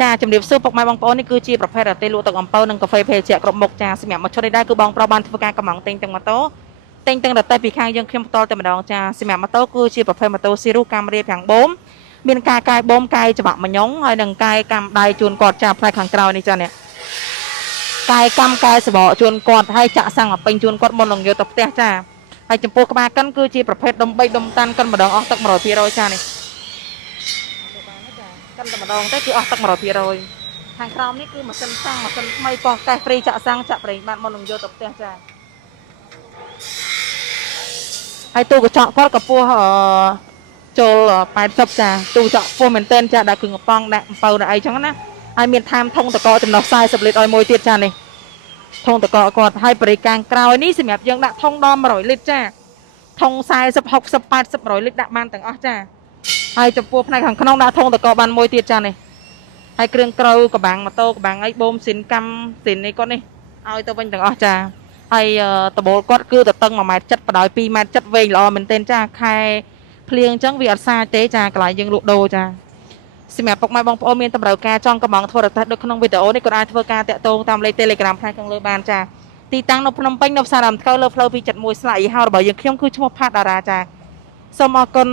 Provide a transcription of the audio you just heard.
ចាជំរាបសួរពុកម៉ែបងប្អូននេះគឺជាប្រភេទរទេលក់ទឹកអំពៅនិងកាហ្វេភេសជ្ជៈគ្រប់មុខចាសម្រាប់មកឈុតនេះដែរគឺបងប្រុសបានធ្វើការកំងទិញទាំងម៉ូតូទិញទាំងរទេពីខាងយើងខ្ញុំផ្ទាល់តែម្ដងចាសម្រាប់ម៉ូតូគឺជាប្រភេទម៉ូតូស៊ីរូកាមេរ៉ាប្រាំងបូមមានការកាយបូមកាយច្បាក់មញងហើយនឹងកាយកម្មដៃជូនគាត់ចាផ្នែកខាងក្រោយនេះចានេះកាយកម្មកាយសបកជូនគាត់ហើយចាក់សាំងឲ្យពេញជូនគាត់មុននឹងយកទៅផ្ទះចាហើយចំពោះក្បាលកិនគឺជាប្រភេទដុំ3ដុំតាន់កិនម្ដងអស់ទឹក100%ចានេះកិនតែម្ដងទៅគឺអស់ទឹក100%ខាងក្រោមនេះគឺម៉ាស៊ីនសាំងម៉ាស៊ីនថ្មីកោះកេះហ្វ្រីចាក់សាំងចាក់ប្រេងបានមុននឹងយកទៅផ្ទះចាហើយទូកញ្ចក់គាត់កម្ពស់ចូល80ចាទូកញ្ចក់ខ្ពស់មែនទែនចាដាក់គ្រឿងកំប៉ុងដាក់អំពៅដាក់អីចឹងណាហើយមានថែមធុងតកចំណុះ40លីត្រឲ្យមួយទៀតចានេះធុងតកគាត់ហើយបរិការក្រោយនេះសម្រាប់យើងដាក់ធុងដល់100លីត្រចាធុង40 60 80 100លីត្រដាក់បានទាំងអស់ចាហើយចំពោះផ្នែកខាងក្នុងដាក់ធុងតកបានមួយទៀតចានេះហើយគ្រឿងក្រៅកបាំងម៉ូតូកបាំងអីបូមស៊ីនកម្មស៊ីននេះគាត់នេះឲ្យទៅវិញទាំងអស់ចាហើយដបូលគាត់គឺតតឹង1.7 ម៉ែត្របដោយ2.7 ម៉ែត្រវែងល្អមែនទែនចាខែភ្លៀងអញ្ចឹងវាអត់សាទេចាកន្លែងយើងលក់ដូរចាសម្រាប់ពុកម៉ែបងប្អូនមានតម្រូវការចង់កំងធ្វើរទេះដូចក្នុងវីដេអូនេះក៏អាចធ្វើការតាក់ទងតាមលេខ Telegram ផ្នែកខាងលើបានចាទីតាំងនៅភ្នំពេញនៅផ្សារដើមថ្កូវលើផ្លូវ271ស្លាកយីហោរបស់យើងខ្ញុំគឺឈ្មោះផាតតារាចាសូមអរគុណ